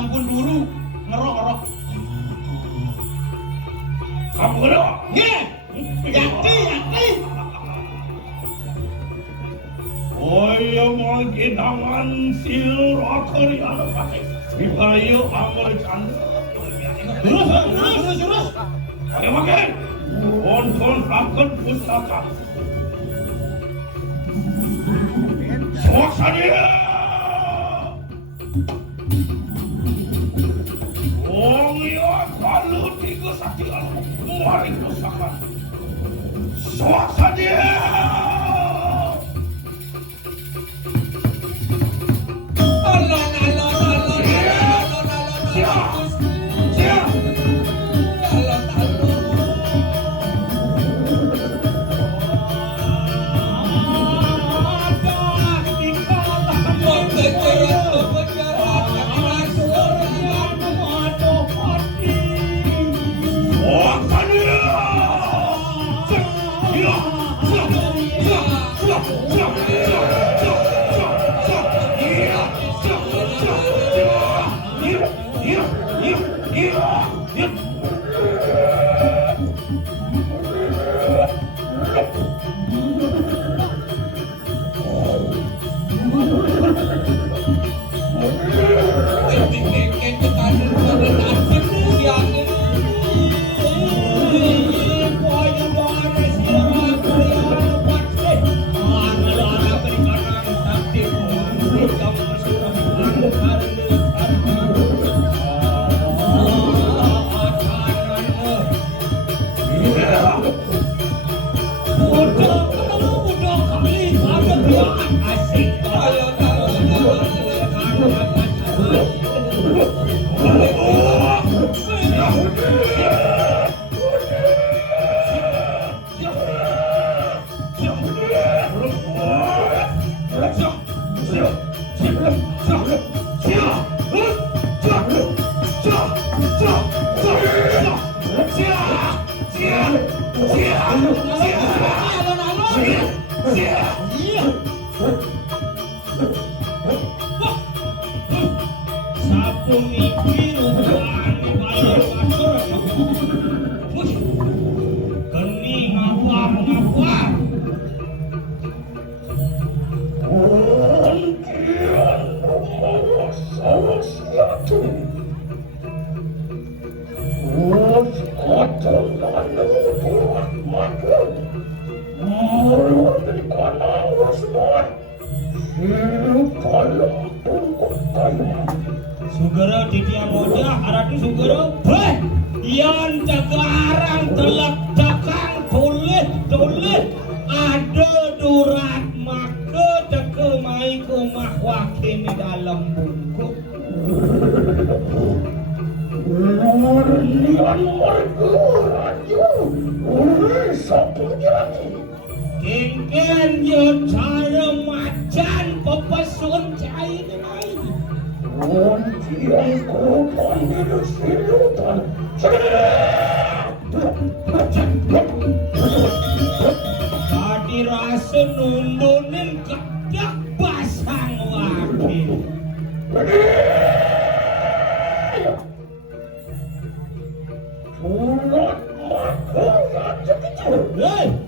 sampun dulu ngerok-ngerok. Kamu ngerok? Nggih. Yakti. Oh iya mungkin aman silrakari anak pakai. Ibayu amal canda. Terus. Ayo makan. Kon akan pustaka. Suasana. Oh iya kalau tiga sakti alam mari pustaka. Suasana. Sugero titiang moja arati sugero yang jagarang telak dakang tulis ada durat maka deke mai ke mahwakin di dalam bungkuk Kengken yo cara macan pepesun cair lain. Tadi rasa nundunin kedak basang wakil.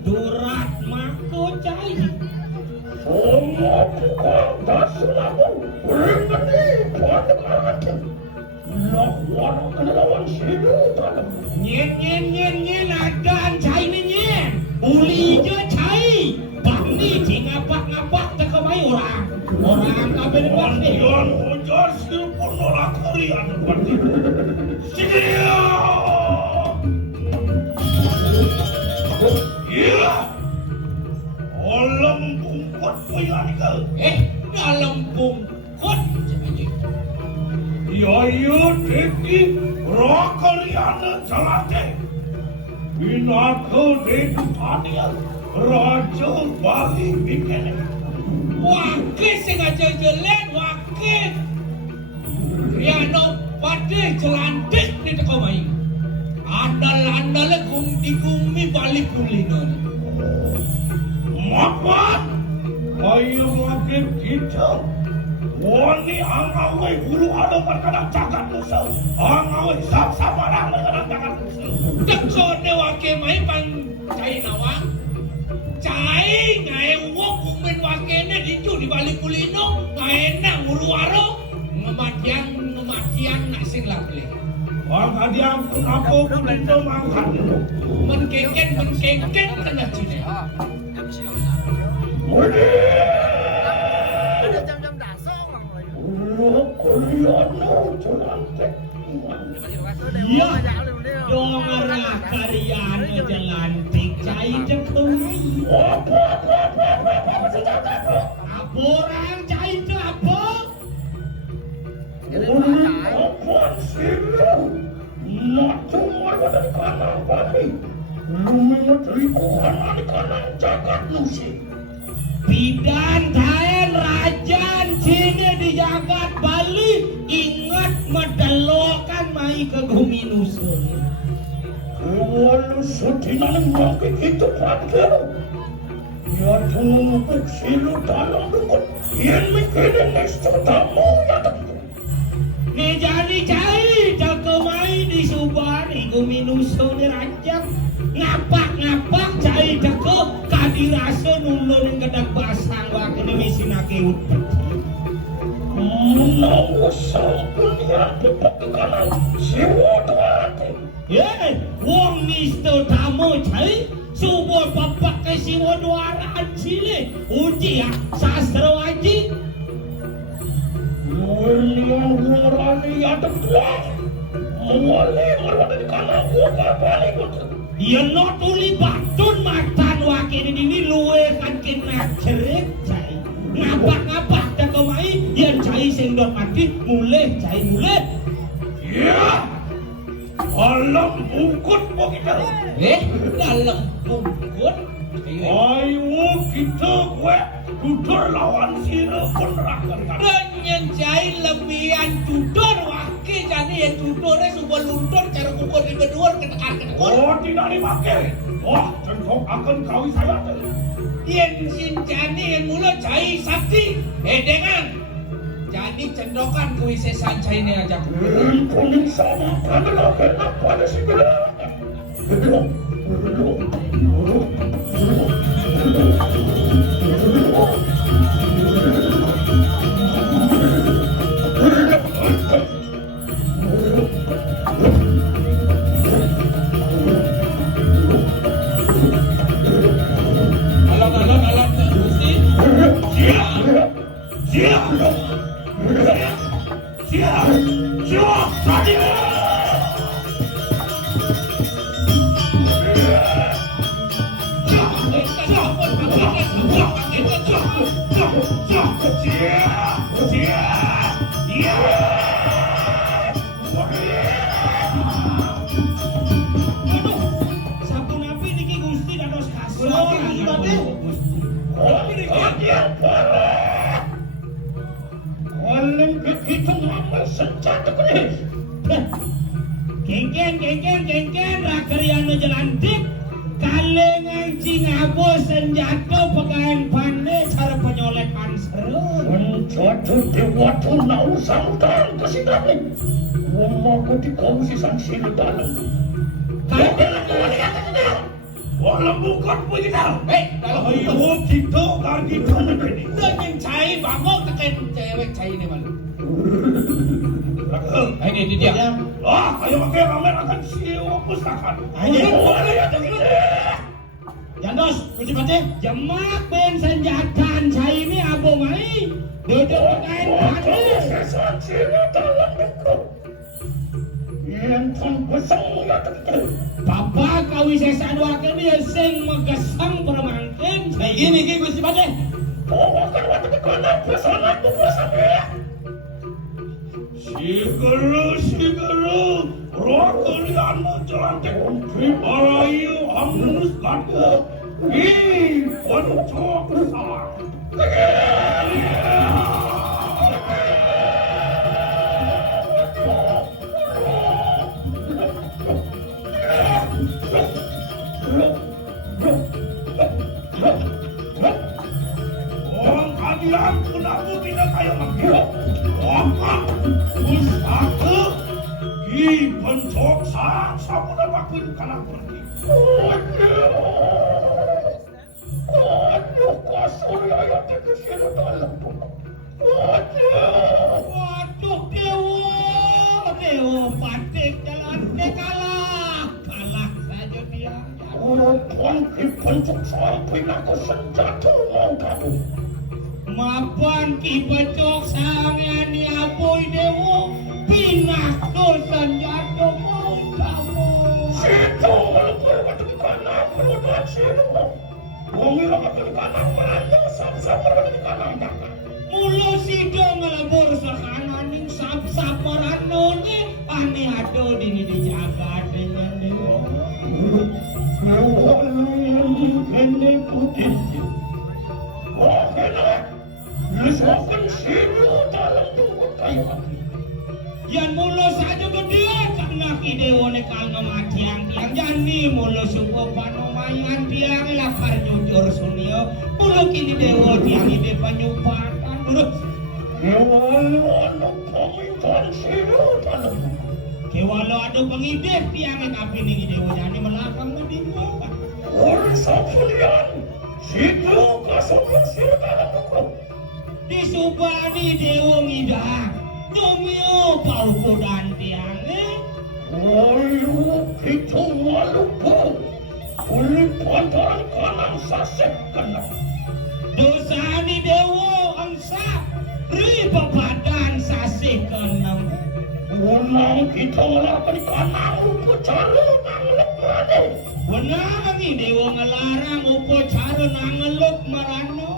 Durat mako cair. Nyen adan cai ni nyen. Uli je cai. Bak ni cing ngapak tak kemai orang kabel bak ni. Jangan hujan silpun nolak Korea seperti Sidia. Iya. Alam bungkut punya ke? Dalam bungkut. Ya Deki Rakariana Jalate Binaka Deki Tania Raja Bali Bikene Wakil sengaja jelek wakil. Riano pada jelantik ni tak main. Andal gumi balik kulinan. Makan Ayo makin kita Wani angawai guru ada berkadang jagat nusa. Angawai sama orang berkadang jagat nusa. Teko dewa kemai pan cai nawa. Cai ngai wok kumen wakene dicu di balik kulino ngai na uruaro ngematian nak sing laple. Orang kadiam pun apa pun itu makan. Menkeken kena cine. Ada jam-jam dasar bang. Ya, dongara karyana jalantik cai jekoi. Apa orang cai itu apa? Nak cuma pada kanan bani. Lumina dari kanan kanan jagat nusi. Bidan Thaen Rajan sini di jagat Bali ingat medalokan mai ke bumi nusul. Kewalu sutinan mungkin itu pakai. Ya tunggu silu dalam dukun. Yang mikirnya nesto tamu ya tak. Ni jadi cai jaga mai di Subani bumi nusul di Rajang. Ngapak cai jaga kadirasa nulun kedak pasang wakene mesin akeut. Menang sampun yang dipakaikan siwa tuate. Ye, wong misto tamu cai subur bapak ke siwa duaraan sini. Uji ya, sastra wajib. Mulian ngurani ada kuat. Muali ngurani di kanan gua balik. Dia not uli batun matan wakene ini luwe kan kena cerit cai. Ngapak dah kau mai, dia cai sing dot mati mulai cai mulai. Ya. Alam bungkut begitu. Dalam bungkut. Ayo kita gue tutur lawan sira pun rakan. Renyen cai lebihan tutur wakil jadi yang tuturnya suka luntur cara kukur di berdua ketekan. Oh tidak dipakai. Oh contoh akan kawi saya. Yang sin jani yang mulut cai sakti. Dengan jadi cendokan kuih sesan cai ini aja. Kuning sama adalah kenapa ada sih Gengken rakariano jelantik kalengan cingabo senjata pegangan pandai cara penyolekan seru menjadi dewata nau samudang kesidani rumahku di komisi sanksi dalam walau bukan begitu ayo kita kan kita negeri dengan cai bangok tekan cewek cai ini malu ini dia ayo pakai ramen akan siwa pustakan Jandos, kunci mati. Jemak ben senjataan cai ini abo mai. Duduk pegain pandai. sanksi dalam buku yang tanpa ya Papa kawi sesa doakan dia sing megesang permangken. Kayak gini ki Gusti Pate. bawa kan waktu di kandang pesanan puasa ya Siguru, roh kalian menjelantik Triparayu Amnus Ganda. Ih, pencok besar. Orang kadian pun aku tidak kayak begitu. sabunan waktu itu kalah pergi. Aduh, kasur ayat itu sini dalam pun. Waduh, Dewa Patik jalan kalah saja dia. Tuan dipencuk sampai nak senjata mau kabur. Mapan ki becok sangan ni aboy Dewa pinak dosan jatuh mau kamu. Situ walaupun waktu di kanan perutuan sini mau. Mengilang waktu di kanan mana sama-sama waktu di kanan kakak. Mula sido ngelabur sekanan ning sap-sap marano ni ane ado dini dijaga dengan Dewa. Dewa ini putih. Oh enak. Liswakan sini dalam tunggu kayu hati. Yang mula saja gede karena Dewa ni kalau mati yang jani mula suku panomayan tiang lapar jujur sunio. Mula kini Dewa tiang ide penyumpatan. Kewala pamitan sini dalam. Kewala ada pengidep tiang tapi ni Dewa jani melakang na Dewa. Orang sapulian. Situ kasutkan sini dalam tunggu. Di subani Dewa ngidang. Nyumio pau kodan tiang Ayo kita maluku. Kulit pantaran kanan sasek kena. dosa ni Dewa angsa riba badan sasih kenang. Unang kita melakukan kanan upu calon nanglek mana. Benar ni Dewa ngelarang upacara nangeluk marano.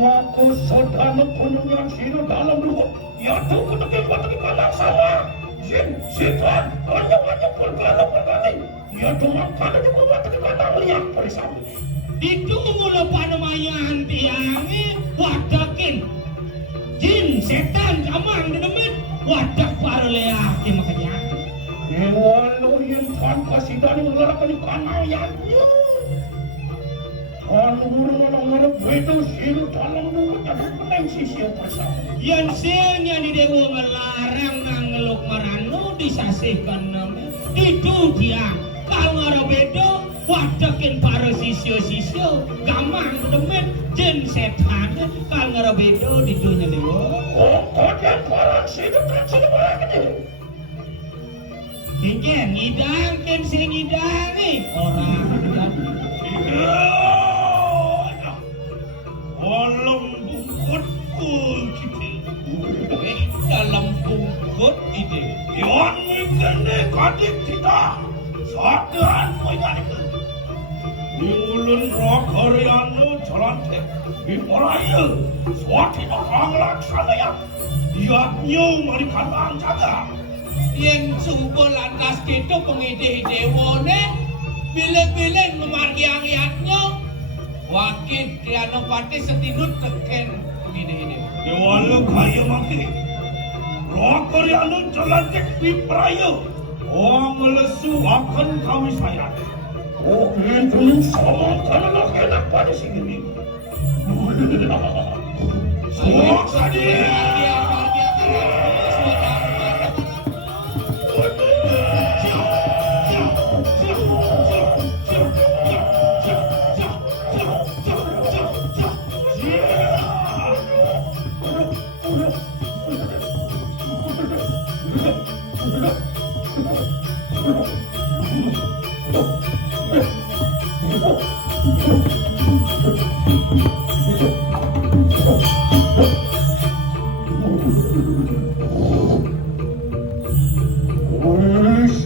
Aku sedang penuh sini dalam dulu. Ya tu ketegi kanan sama. Sitan banyak perkara. Ya tu makanya juga ketegi kanan lihat perisami. Itu mula panemayan tiangi wadakin jin setan kamang demet wadak parleaki makanya. Walau yang tanpa sidang melakukan kanan yang orang-orang betul sini dalam dulu jadi peneng sisi bersama. Yang senya di Dewa ngelarang nangeluk marano disasihkan nama. Itu dia. Kalau ngara bedo wadakin para sisyo-sisyo gamang demen jen setan. Kalau ngara bedo di dunia Dewa. Oh, kalian parang sini tercini lagi. Ingin ngidang kan sing ngidang nih orang. Dalam bungkutku kita. Dalam bungkut ide. Yang ini kadik kita. Sadaran menyanyikan. Ulun roh Koreano jalantek. Biporaya. Suatu orang laksana yang. Iatnya marikan bang jaga. Yang subuh lantas gitu pengide Dewa ne. Bilik-bilik memargiang-iatnya. Wakil Triano Pati setinut teken ini. Dewa kaya maki. Roh Koreano jalantek biporaya. Orang melesu akan kami sayang. Oh, itu sama karena enak pada sini. Semua saja.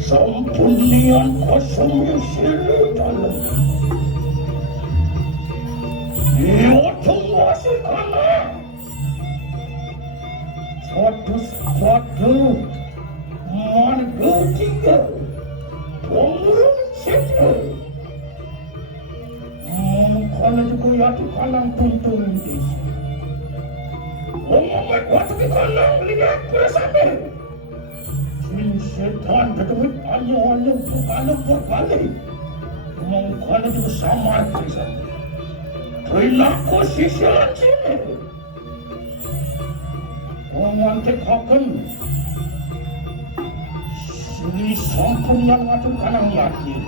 Sampunian kosong sini dalam. Itu masih kalah. Suatu marga tiga. Pemulung situ. Kalau juga ya tu kalang tuntun ini. Ngomong waktu di kalang lihat bersama. Setan ketemu hanya berkali. Mengkala juga sama kisah. Perilaku sisi sini. Orang tekhakan. Sini sampun yang ngatur kanang yakin.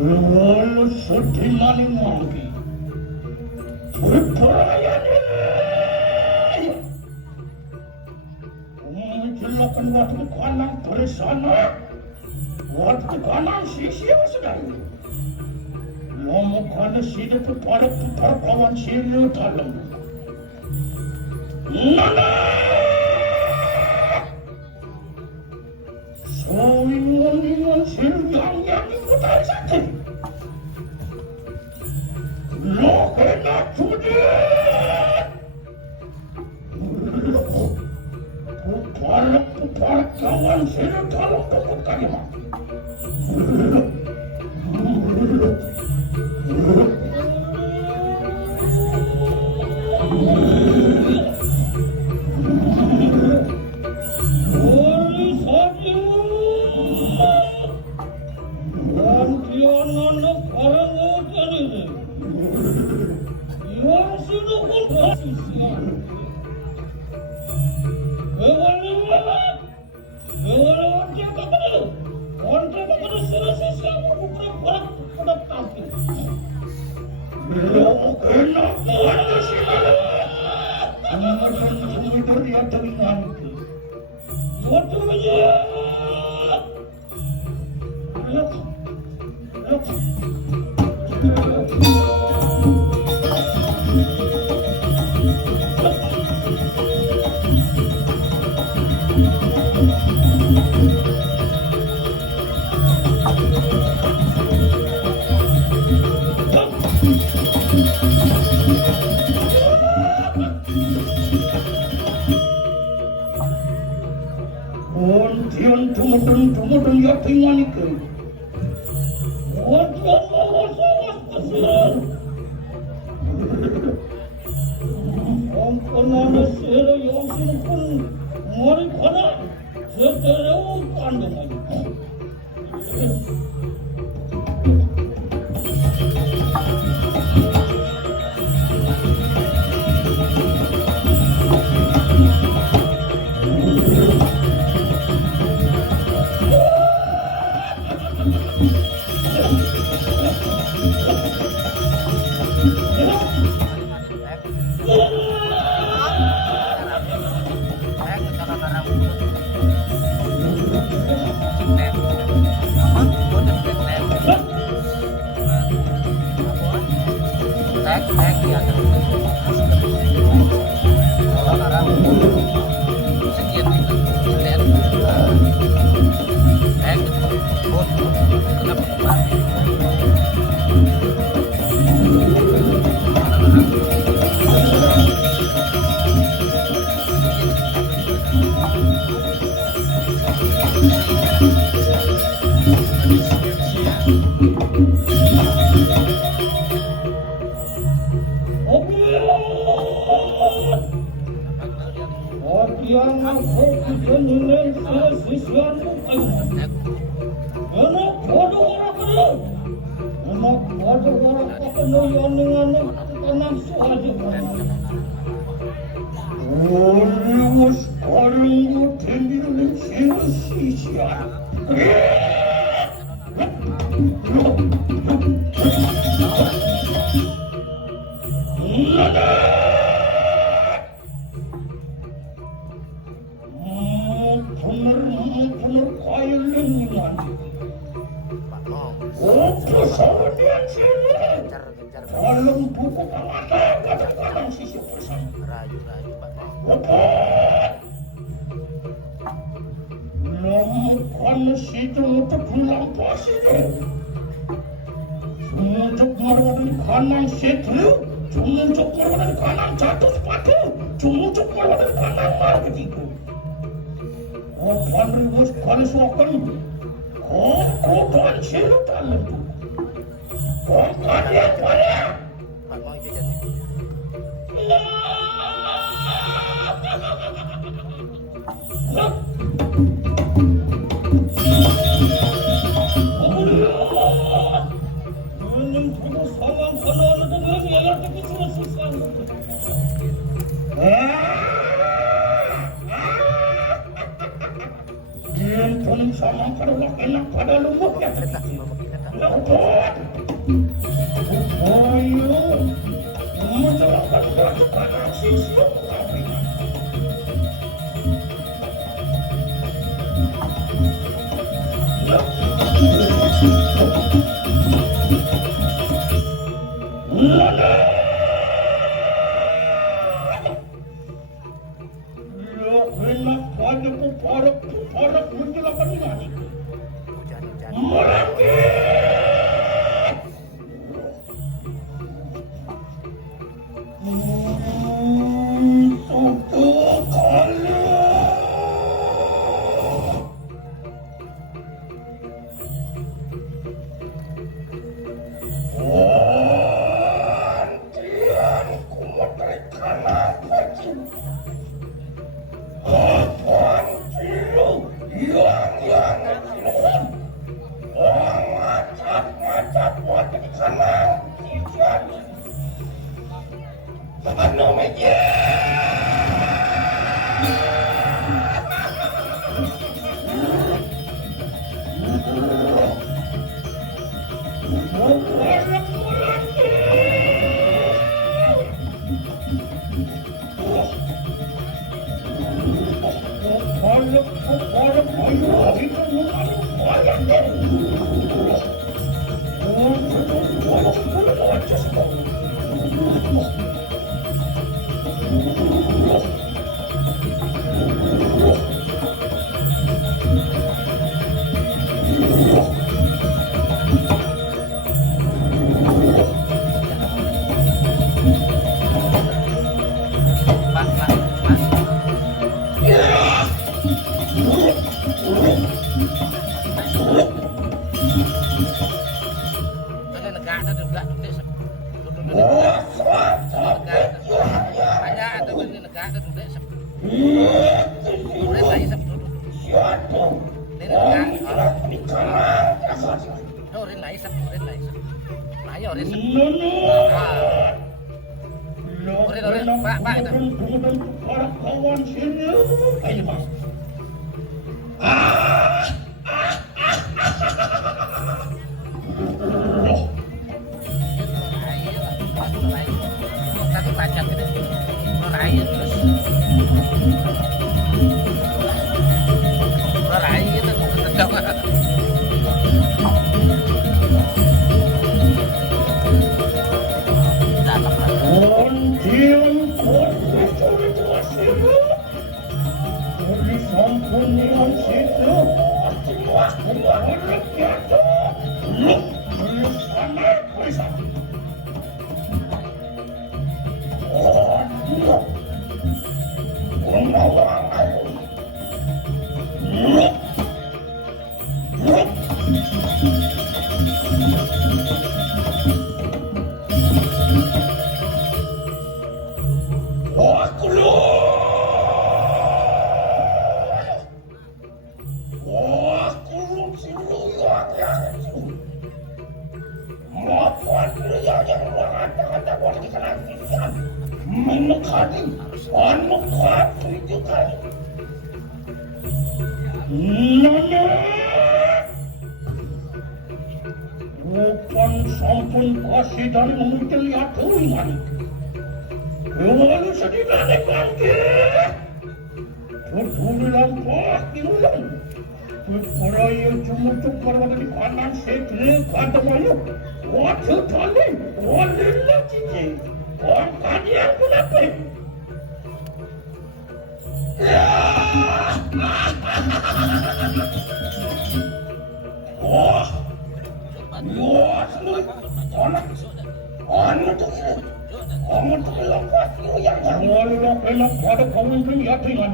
Lalu sedih maling lagi. Berperayaan ini. Menjelaskan waktu kanan bersana. Waktu kanan sisi sedang. Lama kanan sini berparak kawan sini dalam. Nana. Soingon silyang yang diputar sakit. Lo kena tujuan. Puparak kawan sini dalam tukuk kalimat. Ontian tumutun yakingan itu. Ontian mawas pasir. Omponana sera yang sinpun mari kana setereu kandungan. Untuk merawat kanan setru Cumucuk keluar dari kanan jatuh sepatu. Cumucuk keluar dari kanan malah ketiku. Apaan ribut kali suakan. Kodokan silutan itu. Kodokan yang banyak. Mau itu jadi. Sama kalau enak pada lumut ya. Lewat. Ayo, mencerahkan gerakan aksi siap kami. Lala. Ya enak pada puparak mencerahkan ini. Melangkah. Bukan sampun kasih dari memuncul lihat tulingan. Lalu sedikit bangkit. Berduri lampak kirulan. Beraya cumucuk berada di kanan setelah kata malu. Waktu tali, walilah cici. Bangkat yang kenapa? Wah, wah, anak, anu tu, Kamu tuh lompat yang lompat pada kamu kan ya dengan.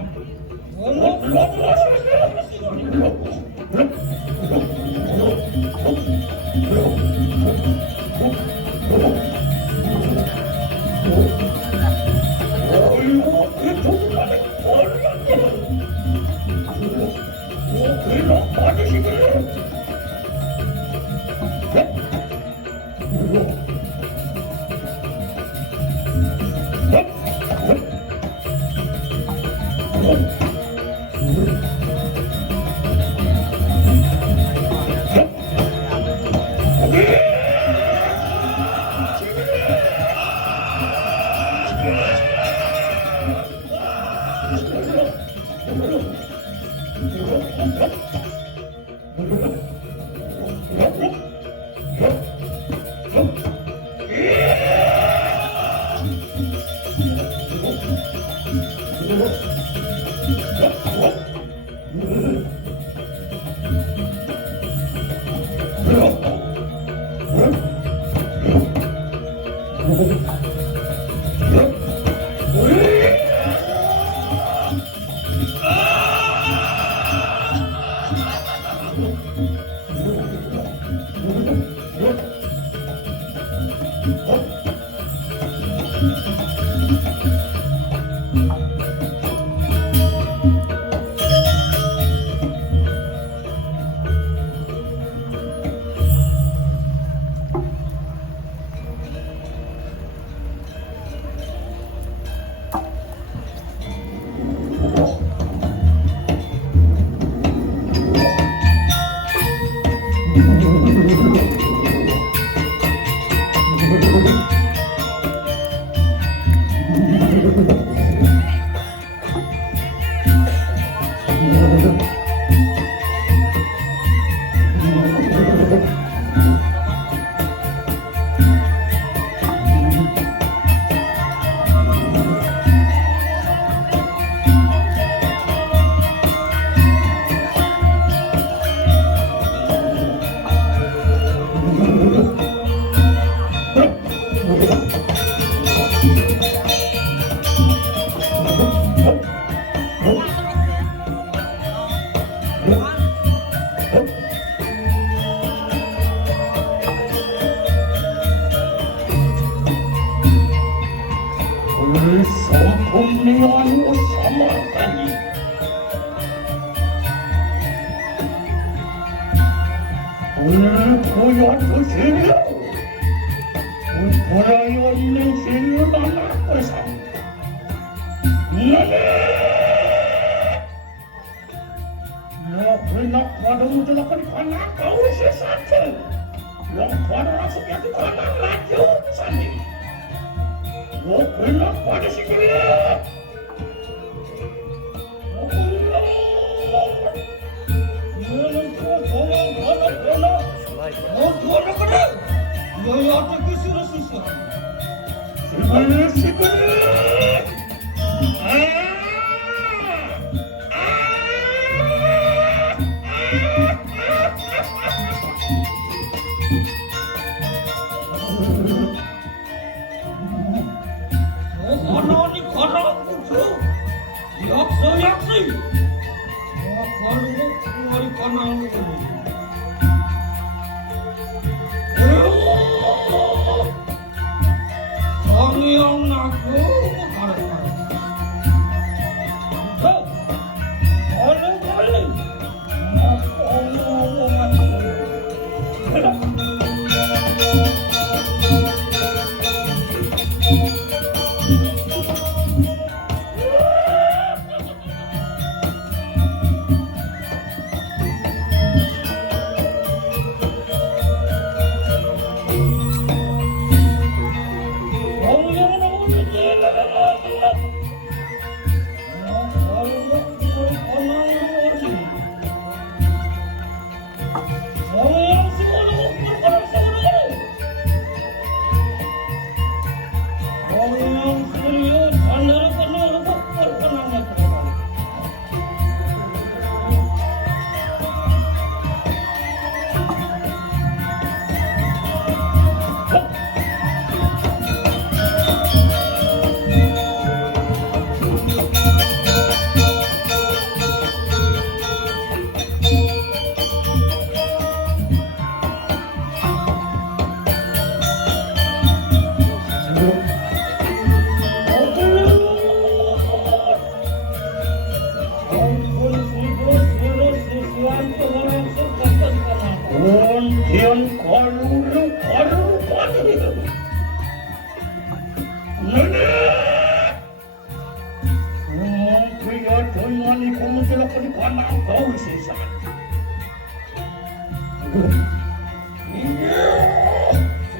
오늘 보여줄 세력 돌아여 있는 세력을 만났고서 Nakpada mutulakan anak kau sesatu. Nakpada langsung yaitu anak laju sani. Nakpada sikit. Oh, kanang kau sisa. Iya,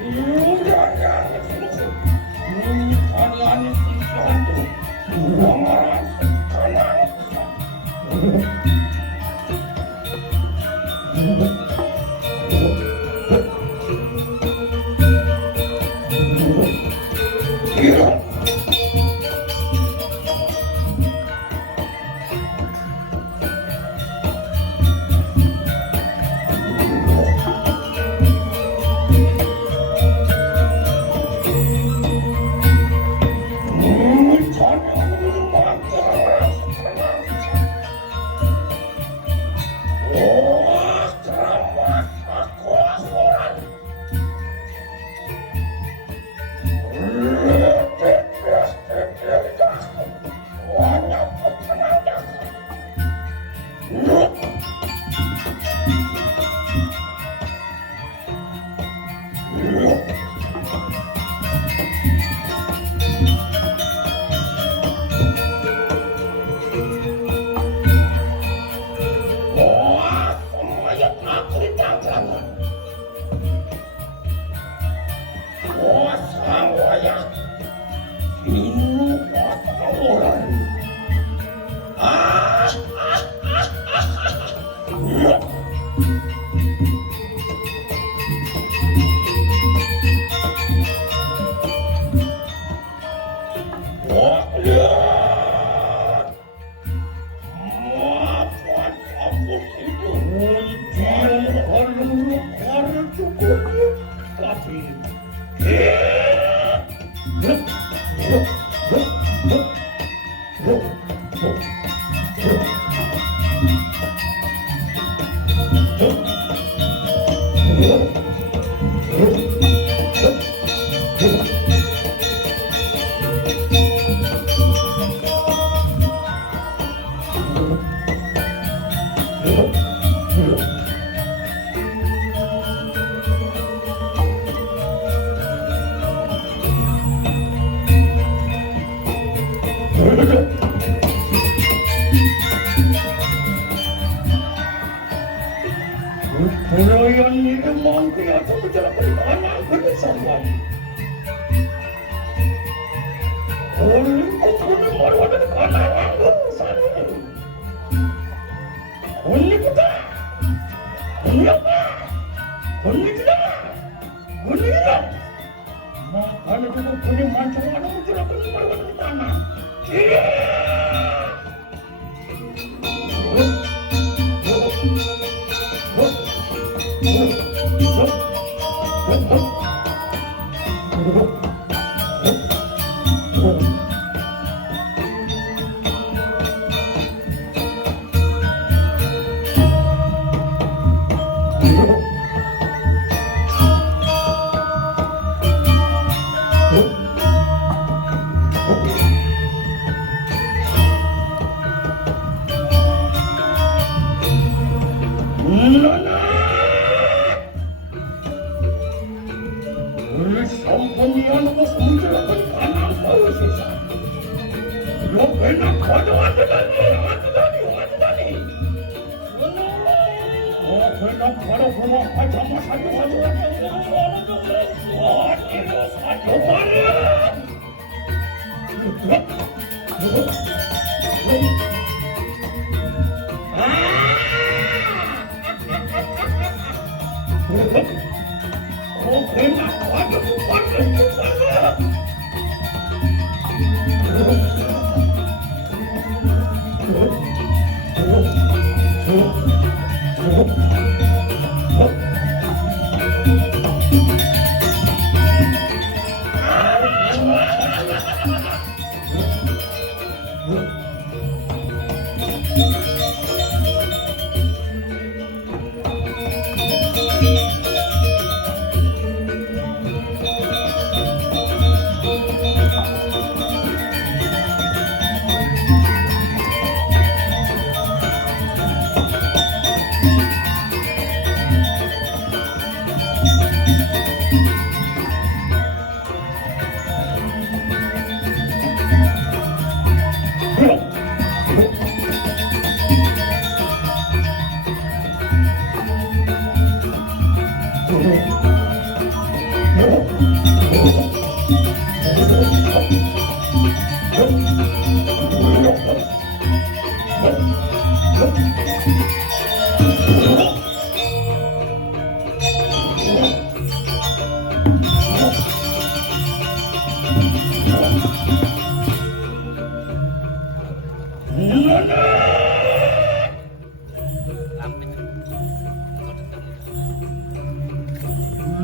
sudah jangan selesai. Ini kalian sisa tu, orang kanang. Iya.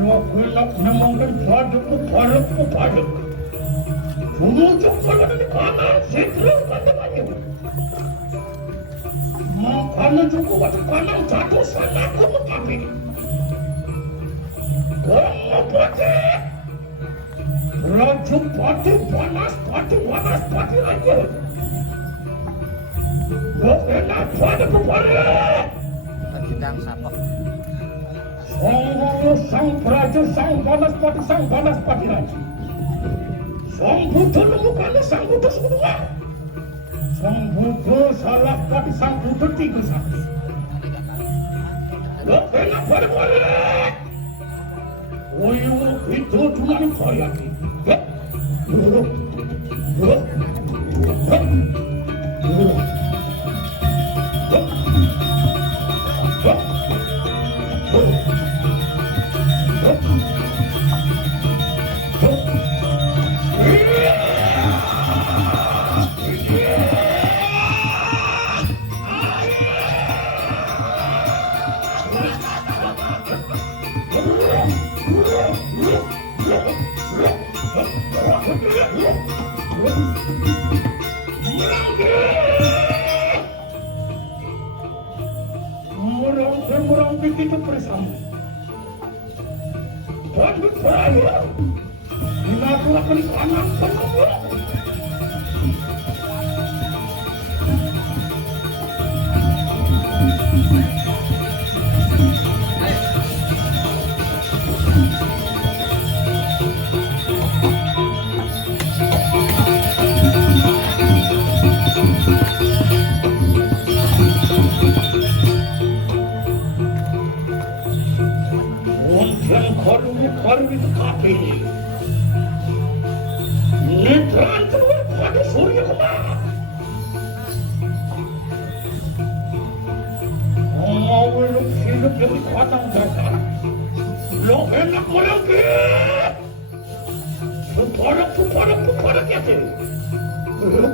Lokulak namangan padak. Menuju pada di kanan, segera pada banyak. Makanan juga pada kanan jatuh sana ke mekapi. Kamu pati. Raju pati panas aja. Enak pada kepala. Sedang sapok. Sang praja, sang panas pati raja. Sang butuh nemukannya, sang butuh semua. Sang butuh salah pati, sang butuh tiga satu. Gak enak pada kepala. Woyo itu cuma yang saya. Murang begitu bersama. Dan berperaya. Dilakukan di kanan semua. Kalau itu kafe ini, netan terus pada surya kemana? Mau belum hidup jadi kuatan dasar, lo enak lagi. Separak kita. Pukul.